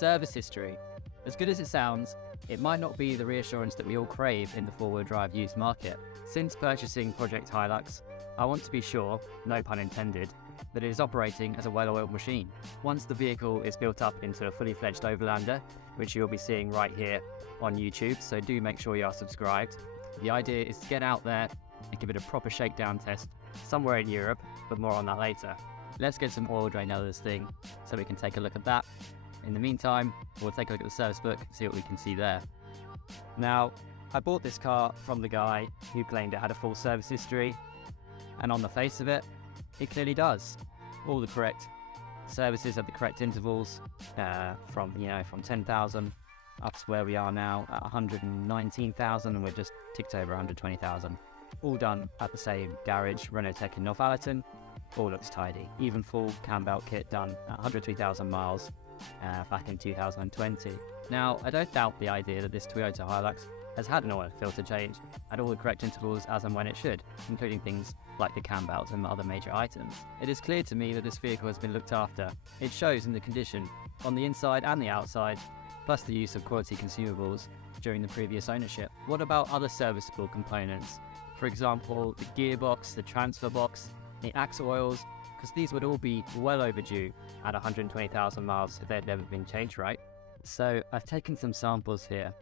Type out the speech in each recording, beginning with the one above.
Service history. As good as it sounds, it might not be the reassurance that we all crave in the four-wheel drive used market. Since purchasing Project Hilux, I want to be sure, no pun intended, that it is operating as a well-oiled machine. Once the vehicle is built up into a fully fledged overlander, which you'll be seeing right here on YouTube, so do make sure you are subscribed. The idea is to get out there and give it a proper shakedown test somewhere in Europe, but more on that later. Let's get some oil drain out of this thing so we can take a look at that. In the meantime, we'll take a look at the service book, see what we can see there. Now, I bought this car from the guy who claimed it had a full service history, and on the face of it, it clearly does. All the correct services at the correct intervals, from 10,000 up to where we are now at 119,000, and we're just ticked over 120,000. All done at the same garage, Renault Tech in Northallerton. All looks tidy. Even full cam belt kit done at 103,000 miles back in 2020. Now, I don't doubt the idea that this Toyota Hilux has had an oil filter change at all the correct intervals as and when it should, including things like the cam belt and other major items. It is clear to me that this vehicle has been looked after. It shows in the condition, on the inside and the outside, plus the use of quality consumables during the previous ownership. What about other serviceable components? For example, the gearbox, the transfer box, the axle oils, because these would all be well overdue at 120,000 miles if they'd never been changed right. So I've taken some samples here,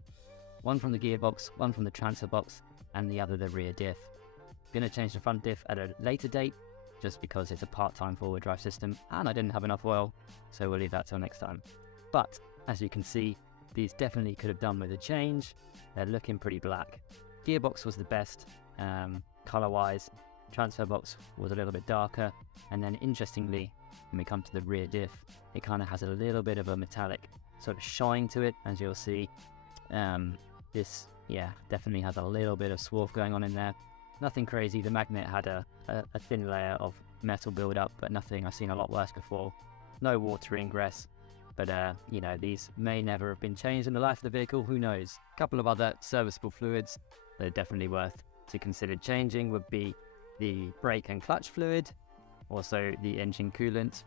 one from the gearbox, one from the transfer box, and the other the rear diff. I'm going to change the front diff at a later date, just because it's a part-time four-wheel drive system and I didn't have enough oil, so we'll leave that till next time. But as you can see, these definitely could have done with a change. They're looking pretty black. Gearbox was the best color-wise. Transfer box was a little bit darker, and then interestingly, when we come to the rear diff, it kind of has a little bit of a metallic sort of shine to it, as you'll see. This definitely has a little bit of swarf going on in there. Nothing crazy. The magnet had a thin layer of metal build-up, but nothing I've seen a lot worse before. No water ingress, but these may never have been changed in the life of the vehicle, who knows. A couple of other serviceable fluids that are definitely worth to consider changing would be the brake and clutch fluid, also the engine coolant.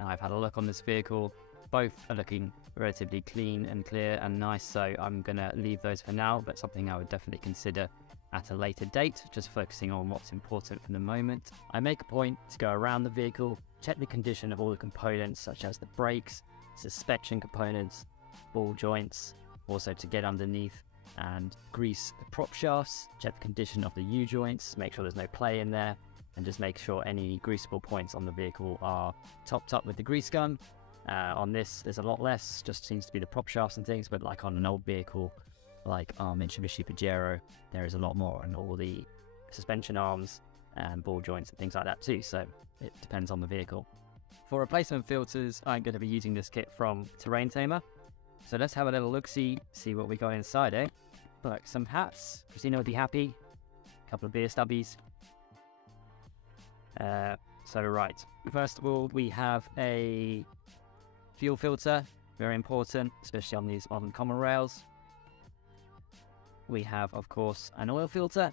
I've had a look on this vehicle. Both are looking relatively clean and clear and nice, so I'm going to leave those for now, but something I would definitely consider at a later date, just focusing on what's important for the moment. I make a point to go around the vehicle, check the condition of all the components such as the brakes, suspension components, ball joints, also to get underneath and grease the prop shafts, check the condition of the U-joints, make sure there's no play in there, and just make sure any greasable points on the vehicle are topped up with the grease gun. On this, there's a lot less, just seems to be the prop shafts and things, but like on an old vehicle like our Mitsubishi Pajero, there is a lot more, and all the suspension arms and ball joints and things like that too, so it depends on the vehicle. For replacement filters, I'm going to be using this kit from Terrain Tamer. So let's have a little look-see, see what we got inside, eh? Look, some hats, Christina would be happy, a couple of beer stubbies. So right, first of all, we have a fuel filter, very important, especially on these modern common rails. We have, of course, an oil filter,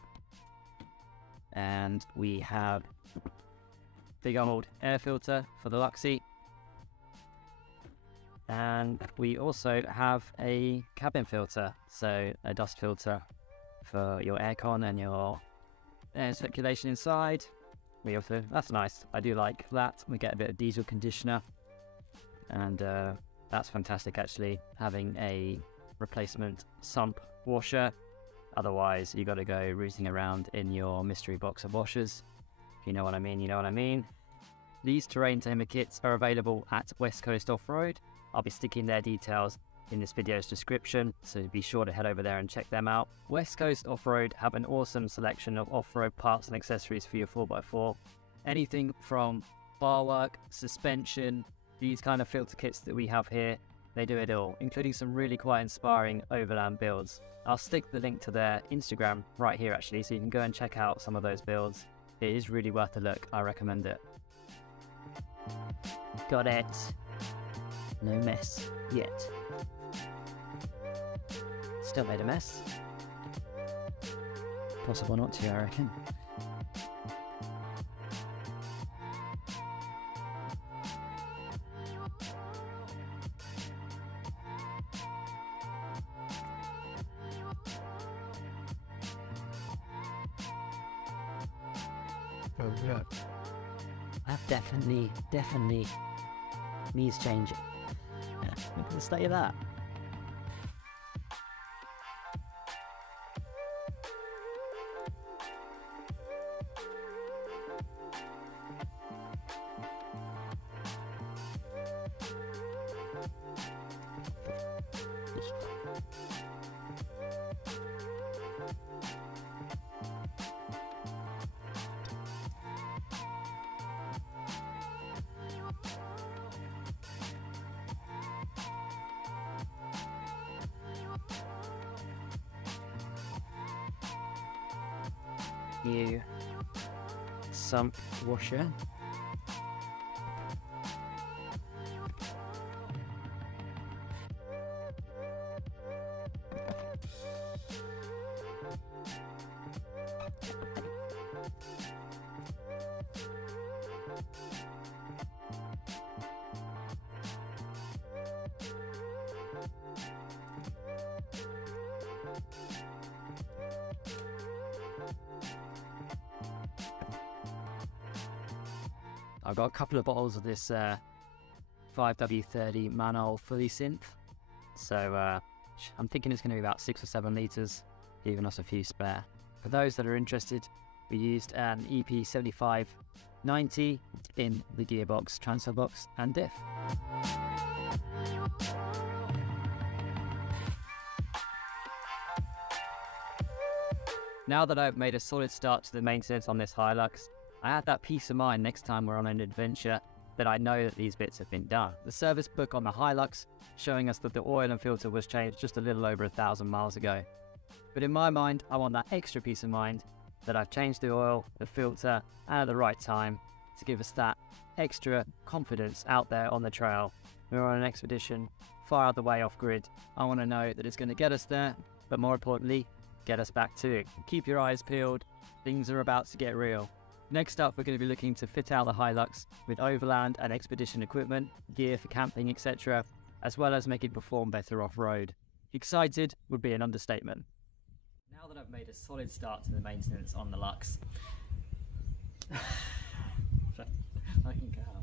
and we have big old air filter for the Luxy. And we also have a cabin filter, so a dust filter for your aircon and your air circulation inside. We also, that's nice, I do like that. We get a bit of diesel conditioner, and that's fantastic actually, having a replacement sump washer. Otherwise you got to go rooting around in your mystery box of washers. If you know what I mean, you know what I mean. These Terrain Tamer kits are available at West Coast Off-Road. I'll be sticking their details in this video's description, so be sure to head over there and check them out. West Coast Off-Road have an awesome selection of off-road parts and accessories for your 4x4. Anything from bar work, suspension, these kind of filter kits that we have here, they do it all, including some really quite inspiring overland builds. I'll stick the link to their Instagram right here actually, so you can go and check out some of those builds. It is really worth a look, I recommend it. Got it. No mess yet. Still made a mess. Possible not to, I reckon. Oh yeah. That definitely needs changing. Yeah, look at the state of that. New sump washer. I've got a couple of bottles of this 5W30 Manol fully synth, so I'm thinking it's going to be about 6 or 7 litres, leaving us a few spare. For those that are interested, we used an EP7590 in the gearbox, transfer box and diff. Now that I've made a solid start to the maintenance on this Hilux, I had that peace of mind next time we're on an adventure that I know that these bits have been done. The service book on the Hilux showing us that the oil and filter was changed just a little over 1,000 miles ago. But in my mind, I want that extra peace of mind that I've changed the oil, the filter, and at the right time to give us that extra confidence out there on the trail. We're on an expedition far out the way off grid. I want to know that it's going to get us there, but more importantly, get us back to it. Keep your eyes peeled, things are about to get real. Next up, we're going to be looking to fit out the Hilux with overland and expedition equipment, gear for camping, etc., as well as make it perform better off-road. Excited would be an understatement. Now that I've made a solid start to the maintenance on the Lux, I can go.